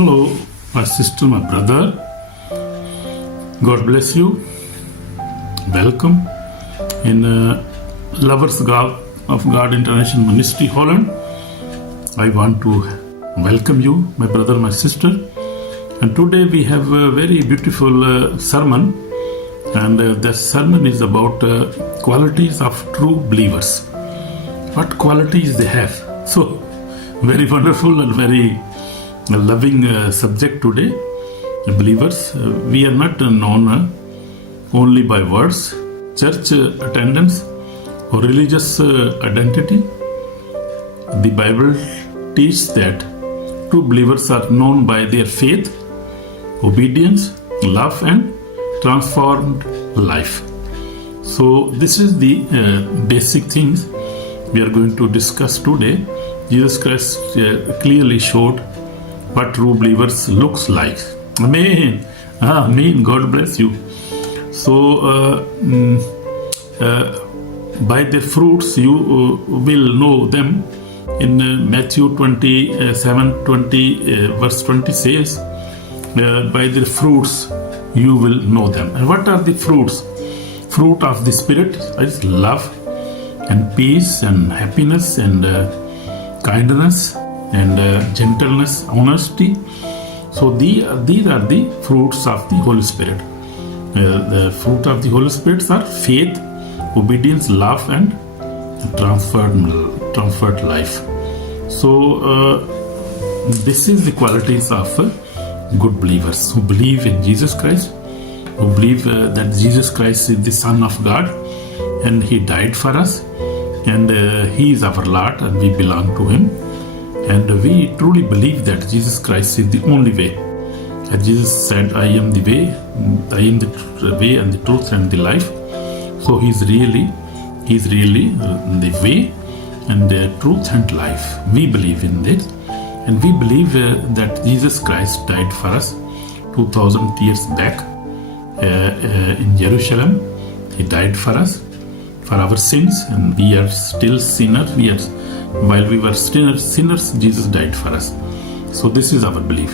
Hello, my sister, my brother. God bless you. Welcome in Lovers of God International Ministry, Holland. I want to welcome you, my brother, my sister. And today we have a very beautiful sermon. And the sermon is about qualities of true believers. What qualities they have. So, very wonderful and very loving subject today. Believers, we are not known only by words, church attendance or religious identity. The Bible teaches that true believers are known by their faith, obedience, love and transformed life. So this is the basic things we are going to discuss today. Jesus Christ clearly showed what true believers looks like. Amen. Amen. God bless you. So by their fruits you will know them. In Matthew 27:20 verse 20 says, by their fruits you will know them. And what are the fruits? Fruit of the Spirit is love and peace and happiness and kindness and gentleness, honesty. So these are the fruits of the Holy Spirit. The fruit of the Holy Spirit are faith, obedience, love and transferred life. So this is the qualities of good believers who believe in Jesus Christ, who believe that Jesus Christ is the Son of God and He died for us and He is our Lord and we belong to Him. And we truly believe that Jesus Christ is the only way. As Jesus said, I am the way, I am the way and the truth and the life. So He's really the way and the truth and life. We believe in this. And we believe that Jesus Christ died for us 2000 years back in Jerusalem. He died for us, for our sins, and we are still sinners. While we were sinners, Jesus died for us. So this is our belief.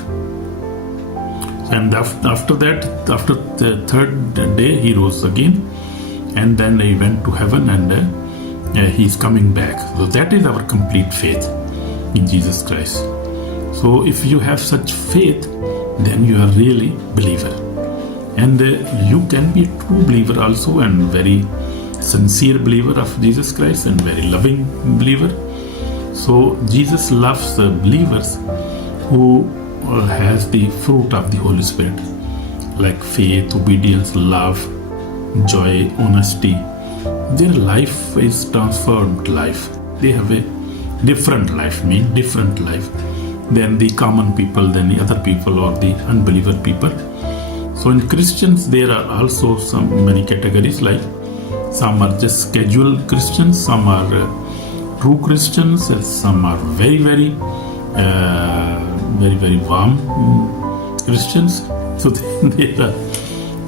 And after that, after the third day, He rose again, and then He went to heaven, and He's coming back. So that is our complete faith in Jesus Christ. So if you have such faith, then you are really believer. And you can be a true believer also, and very sincere believer of Jesus Christ, and very loving believer. So Jesus loves believers who has the fruit of the Holy Spirit, like faith, obedience, love, joy, honesty. Their life is transformed life. They have a different life than the common people, than the other people or the unbeliever people. So in Christians there are also many categories, like some are just casual Christians, some are true Christians, and some are very warm Christians. So there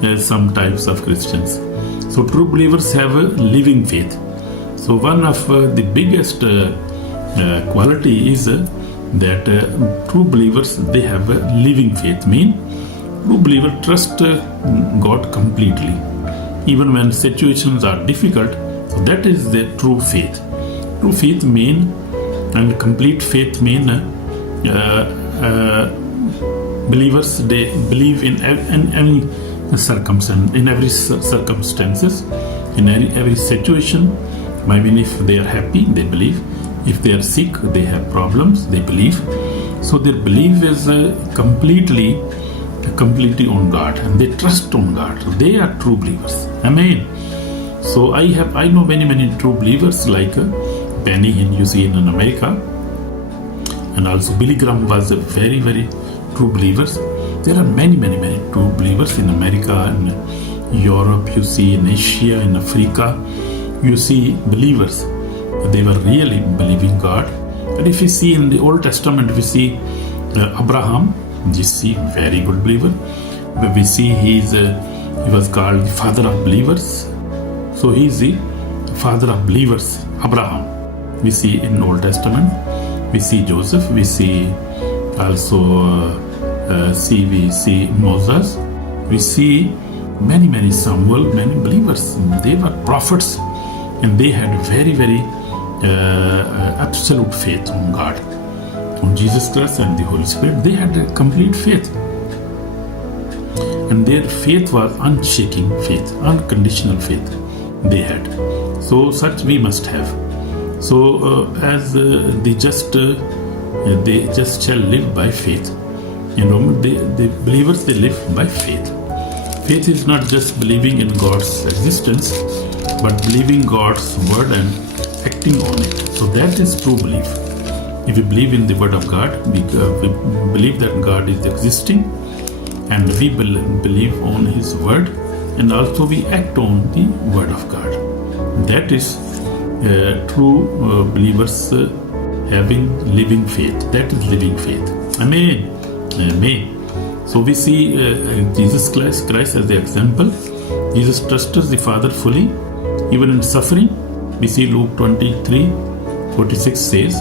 are some types of Christians. So true believers have a living faith. So one of the biggest quality is that true believers, they have a living faith. Mean true believer trust God completely, even when situations are difficult. So that is the true faith. True faith mean, and complete faith mean, believers, they believe in any circumstance, in every circumstances, in every situation. I mean, if they are happy, they believe. If they are sick, they have problems, they believe. So their belief is completely on God, and they trust on God. So they are true believers. Amen. So I know many true believers, like Benny you see in America, and also Billy Graham was a very true believers. There are many true believers in America and Europe. You see in Asia, in Africa, you see believers. They were really believing God. And if you see in the Old Testament, we see Abraham. You see very good believer. We see he was called the father of believers. So he is the father of believers, Abraham. We see in Old Testament. We see Joseph. We see also we see Moses, we see many Samuel, many believers. They were prophets, and they had very absolute faith on God, on Jesus Christ and the Holy Spirit. They had a complete faith, and their faith was unshaking faith, unconditional faith they had. So such we must have. So as they just shall live by faith. The believers, they live by faith. Faith is not just believing in God's existence, but believing God's word and acting on it. So that is true belief. If we believe in the word of God, we believe that God is existing, and we believe on His word, and also we act on the word of God. That is true believers having living faith. That is living faith. Amen. Amen. So we see Jesus Christ as the example. Jesus trusted the Father fully, even in suffering. We see Luke 23:46 says,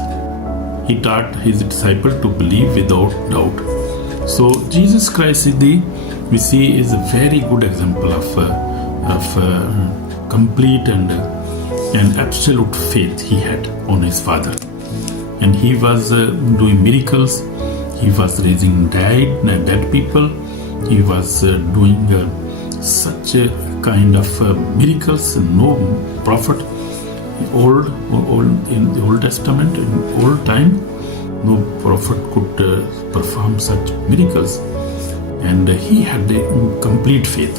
He taught His disciple to believe without doubt. So Jesus Christ we see is a very good example of complete and absolute faith he had on his Father. And he was doing miracles. He was raising dead people. He was doing such a kind of miracles. No prophet in the Old Testament, in old time, no prophet could perform such miracles. And he had a complete faith.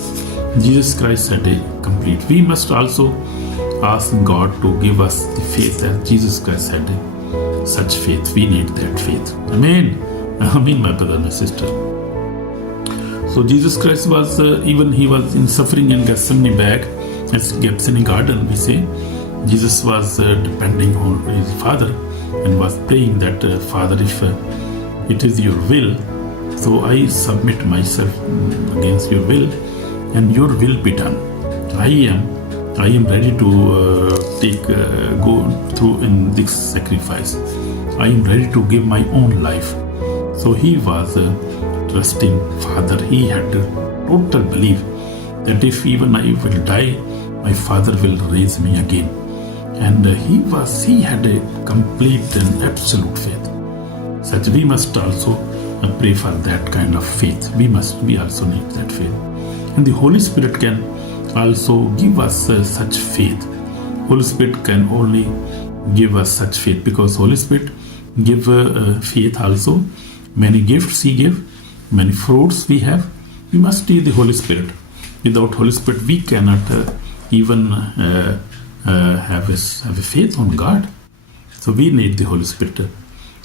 Jesus Christ had a complete. We must also ask God to give us the faith that Jesus Christ had such faith. We need that faith. Amen. Amen, my brother and my sister. So Jesus Christ was, even he was in suffering in Gethsemane garden, we say. Jesus was depending on his Father and was praying that, Father, if it is your will, so I submit myself against your will, and your will be done. I am ready to go through in this sacrifice. I am ready to give my own life. So he was trusting Father. He had total belief that if even I will die, my Father will raise me again. And he had a complete and absolute faith. Such we must also pray for that kind of faith. We also need that faith. And the Holy Spirit can also give us such faith. Holy Spirit can only give us such faith, because Holy Spirit give faith also. Many gifts He give, many fruits we have. We must need the Holy Spirit. Without Holy Spirit, we cannot even have a faith on God. So we need the Holy Spirit.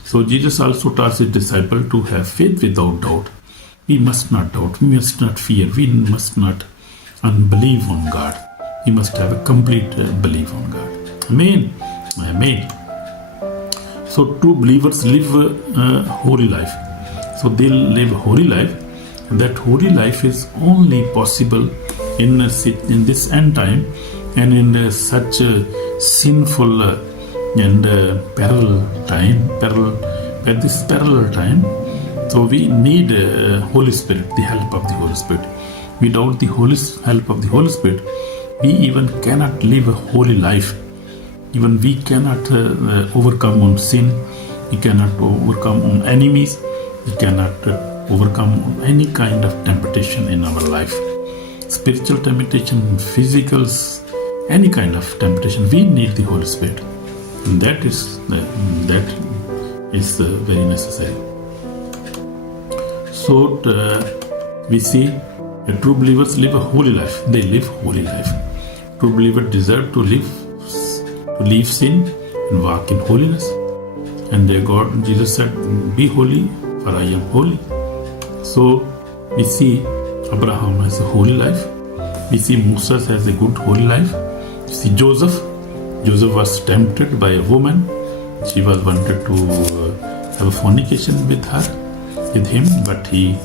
So Jesus also taught His disciple to have faith without doubt. We must not doubt. We must not fear. We must not unbelieve on God. We must have a complete belief on God. Amen. Amen. So true believers live a holy life. So they live a holy life. That holy life is only possible in this end time, and in such a sinful and parallel time. So we need Holy Spirit, the help of the Holy Spirit. Without the help of the Holy Spirit, we even cannot live a holy life. Even we cannot overcome on sin. We cannot overcome on enemies. We cannot overcome any kind of temptation in our life. Spiritual temptation, physical, any kind of temptation, we need the Holy Spirit. And that is very necessary. So we see true believers live a holy life. They live holy life. True believers deserve to leave sin and walk in holiness. And Jesus said, "Be holy, for I am holy." So we see Abraham has a holy life. We see Moses has a good holy life. We see Joseph was tempted by a woman. She was wanted to have a fornication with him, but he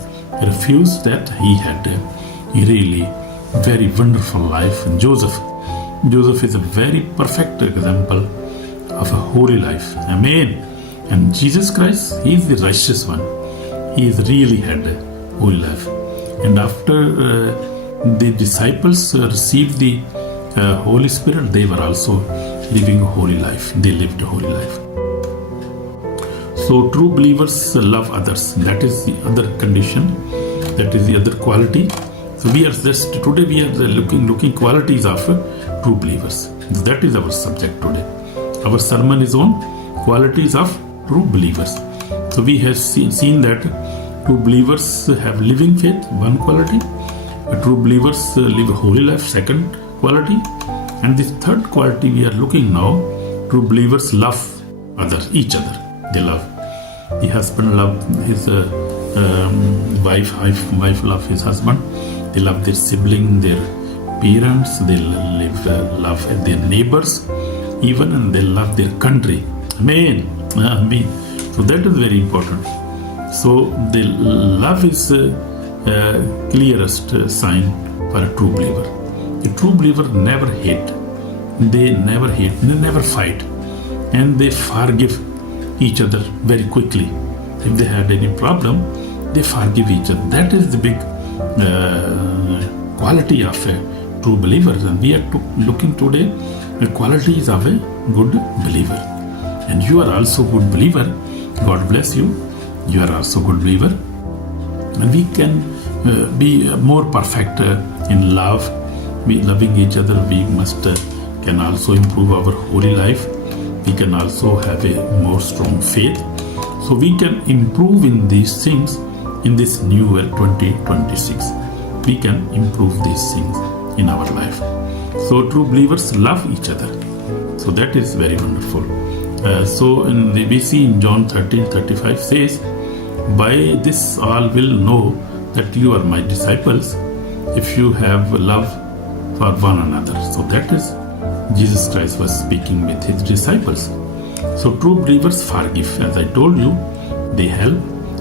refused that. He had a really very wonderful life. And Joseph is a very perfect example of a holy life. Amen. And Jesus Christ, He is the righteous one. He really had holy life. And after the disciples received the Holy Spirit, they were also living a holy life. They lived a holy life. So true believers love others. That is the other condition. That is the other quality. So today we are looking qualities of true believers. That is our subject today. Our sermon is on qualities of true believers. So we have seen that true believers have living faith, one quality. True believers live a holy life, second quality. And the third quality we are looking now, true believers love each other. They love. The husband love his wife love his husband. They love their sibling, their parents. They love their neighbors, even, and they love their country. Amen. Amen. So that is very important. So the love is clearest sign for a true believer. A true believer never hate. They never fight, and they forgive each other very quickly. If they had any problem, they forgive each other. That is the big quality of a true believer. And we are looking today the qualities of a good believer. And you are also good believer. God bless you. You are also good believer. And we can be more perfect in love. We loving each other. We can also improve our holy life. We can also have a more strong faith. So we can improve in these things in this new year 2026. We can improve these things in our life. So true believers love each other. So that is very wonderful. We see in John 13:35 says, "By this all will know that you are my disciples, if you have love for one another." So that is Jesus Christ was speaking with his disciples. So true believers forgive. As I told you, they help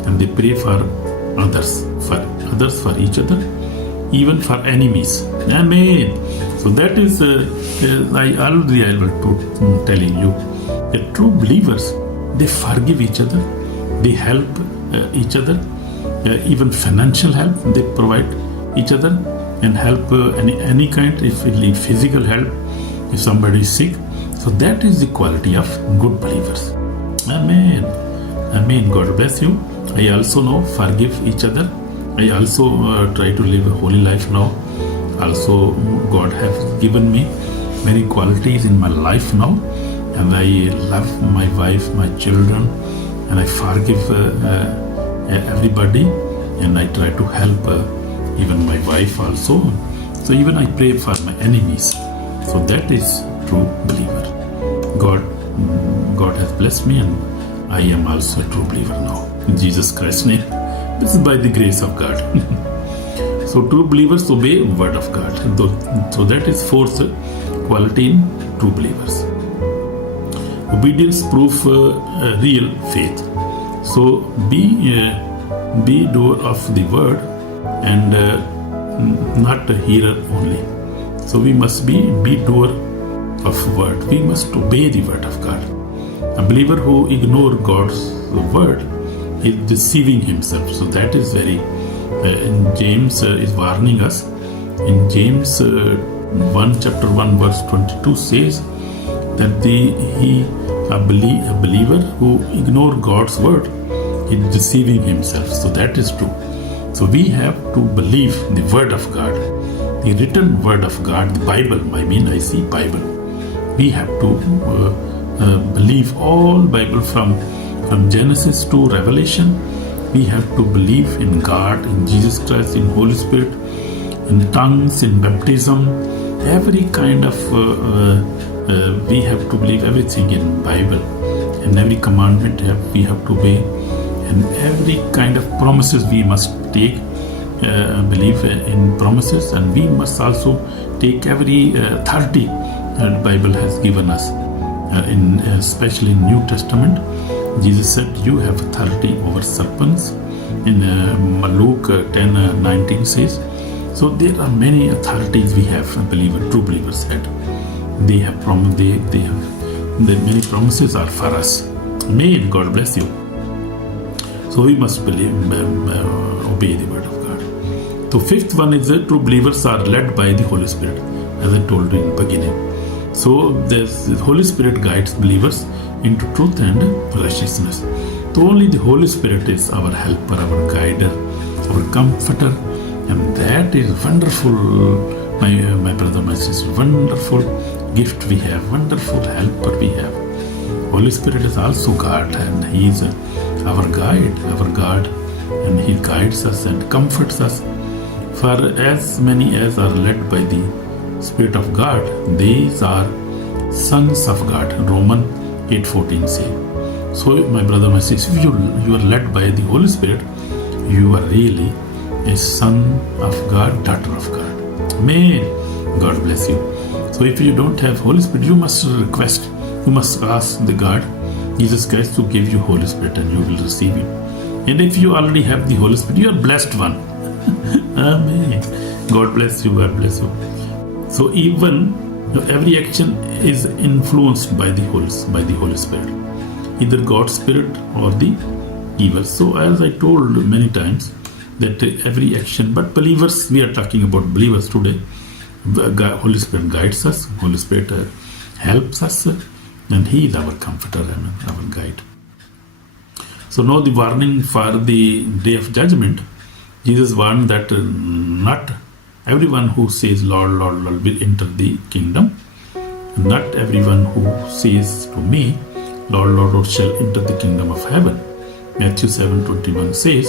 and they pray for others, for each other, even for enemies. Amen. So that is, I will telling you, that true believers, they forgive each other, they help each other, even financial help, they provide each other and help any kind, if we need physical help, if somebody is sick. So that is the quality of good believers. Amen. Amen. God bless you. I also know forgive each other. I also try to live a holy life now. Also, God has given me many qualities in my life now, and I love my wife, my children, and I forgive everybody, and I try to help even my wife also. So even I pray for my enemies. So that is true believer. God has blessed me, and I am also a true believer now. In Jesus Christ's name. This is by the grace of God. So true believers obey word of God. So that is fourth quality in true believers. Obedience proof real faith. So be doer of the word and not a hearer only. So we must be doer of word. We must obey the word of God. A believer who ignores God's word is deceiving himself. So that is very, James is warning us. In James 1 chapter 1 verse 22 says that a believer who ignores God's word is deceiving himself. So that is true. So we have to believe the word of God, the written word of God, the Bible. I see Bible. We have to believe all Bible from Genesis to Revelation. We have to believe in God, in Jesus Christ, in Holy Spirit, in tongues, in baptism, every kind of we have to believe everything in Bible, and every commandment we have to obey, and every kind of promises we must take, believe in promises, and we must also take every authority that Bible has given us. Especially in New Testament, Jesus said, "You have authority over serpents." In Luke 10:19 says. So there are many authorities we have. True believers had. They have promised. They have. The many promises are for us. May God bless you. So we must believe, obey the word of So fifth one is true believers are led by the Holy Spirit, as I told you in the beginning. So the Holy Spirit guides believers into truth and righteousness. So only the Holy Spirit is our helper, our guider, our comforter, and that is wonderful, my brother, my sister, wonderful gift we have, wonderful helper we have. Holy Spirit is also God, and He is our guide, our God, and He guides us and comforts us. For as many as are led by the Spirit of God, these are sons of God. Romans 8:14 say. So, my brother, my sister, if you are led by the Holy Spirit, you are really a son of God, daughter of God. Amen. God bless you. So, if you don't have Holy Spirit, you must request, you must ask the God, Jesus Christ, to give you Holy Spirit, and you will receive it. And if you already have the Holy Spirit, you are blessed one. Amen. God bless you. God bless you. So even every action is influenced by the Holy Spirit, either God's Spirit or the evil. So as I told many times that every action, but believers, we are talking about believers today. Holy Spirit guides us. Holy Spirit helps us, and He is our comforter and our guide. So now the warning for the day of judgment. Jesus warned that not everyone who says, Lord, Lord, Lord, will enter the kingdom. Not everyone who says to me, Lord, Lord, Lord, shall enter the kingdom of heaven. Matthew 7:21 says,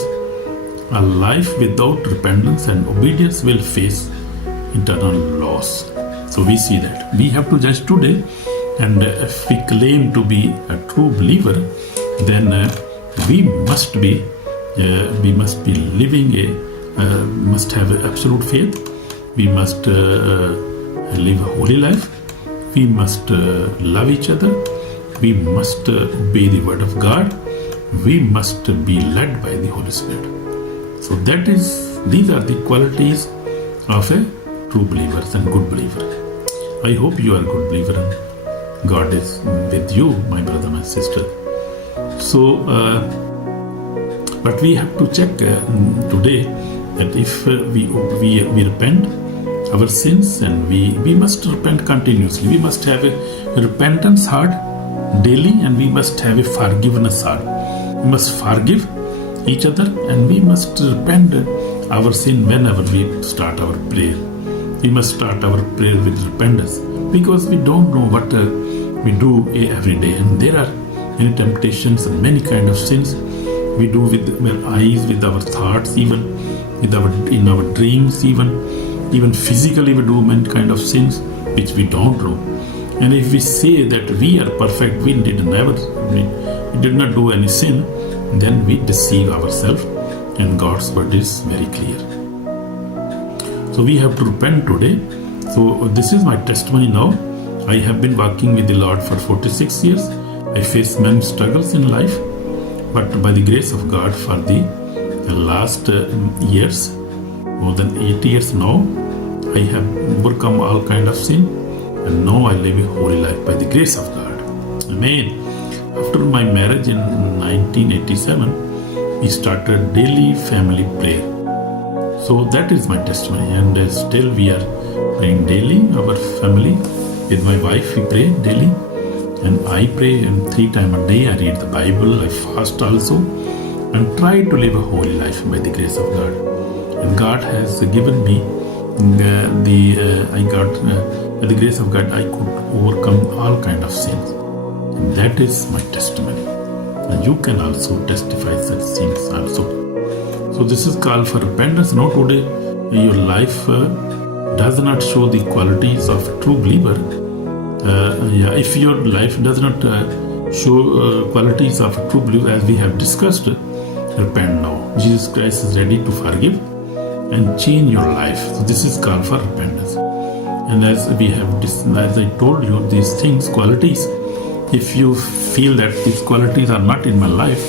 a life without repentance and obedience will face eternal loss. So we see that. We have to judge today, and if we claim to be a true believer, then we must be living must have absolute faith. We must live a holy life. We must love each other. We must obey the word of God. We must be led by the Holy Spirit. So these are the qualities of a true believer and good believer. I hope you are a good believer and God is with you, my brother, my sister. So, but we have to check today that if we repent our sins, and we must repent continuously. We must have a repentance heart daily, and we must have a forgiveness heart. We must forgive each other, and we must repent our sin whenever we start our prayer. We must start our prayer with repentance, because we don't know what we do every day, and there are many temptations and many kind of sins we do with our eyes, with our thoughts, even in our dreams, even physically we do many kind of sins which we don't know. And if we say that we are perfect, we did not do any sin, then we deceive ourselves, and God's word is very clear. So we have to repent today. So this is my testimony now. I have been walking with the Lord for 46 years. I faced many struggles in life, but by the grace of God, for the last years, more than 8 years now, I have overcome all kind of sin, and now I live a holy life by the grace of God. Amen. After my marriage in 1987, we started daily family prayer. So that is my testimony, and still we are praying daily. Our family, with my wife, we pray daily. And I pray 3 times a day. I read the Bible, I fast also, and try to live a holy life by the grace of God. And God has given me by the grace of God, I could overcome all kind of sins. And that is my testimony. And you can also testify such things also. So this is called for repentance. Now today, your life does not show the qualities of a true believer. If your life does not show qualities of a true believer, as we have discussed, repent now. Jesus Christ is ready to forgive and change your life. So this is called for repentance. And as I told you, these things, qualities, if you feel that these qualities are not in my life,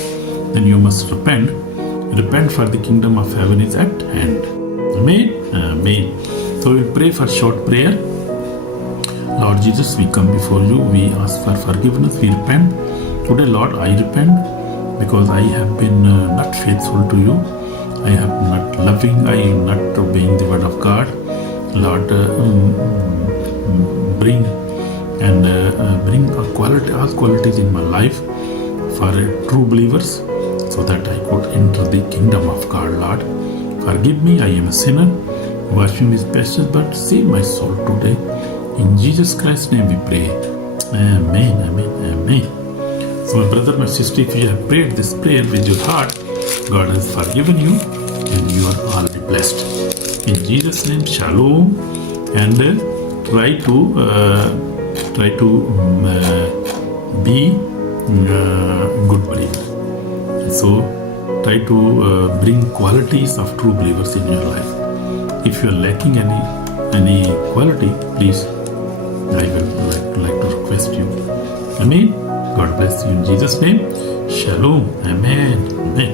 then you must repent. Repent, for the kingdom of heaven is at hand. Amen. Amen. So we pray for short prayer. Lord Jesus, we come before you. We ask for forgiveness. We repent. Today, Lord, I repent because I have been not faithful to you. I have not loving, I am not obeying the word of God. Lord, bring all qualities in my life for true believers, so that I could enter the kingdom of God. Lord, forgive me, I am a sinner. Wash me with precious blood, save my soul today. In Jesus Christ's name we pray. Amen, amen, amen. So my brother, my sister, if you have prayed this prayer with your heart, God has forgiven you and you are already blessed. In Jesus' name, shalom, and try to be good believer. So try to bring qualities of true believers in your life. If you are lacking any quality, please, I will like to request you. Amen. God bless you in Jesus' name. Shalom. Amen. Amen.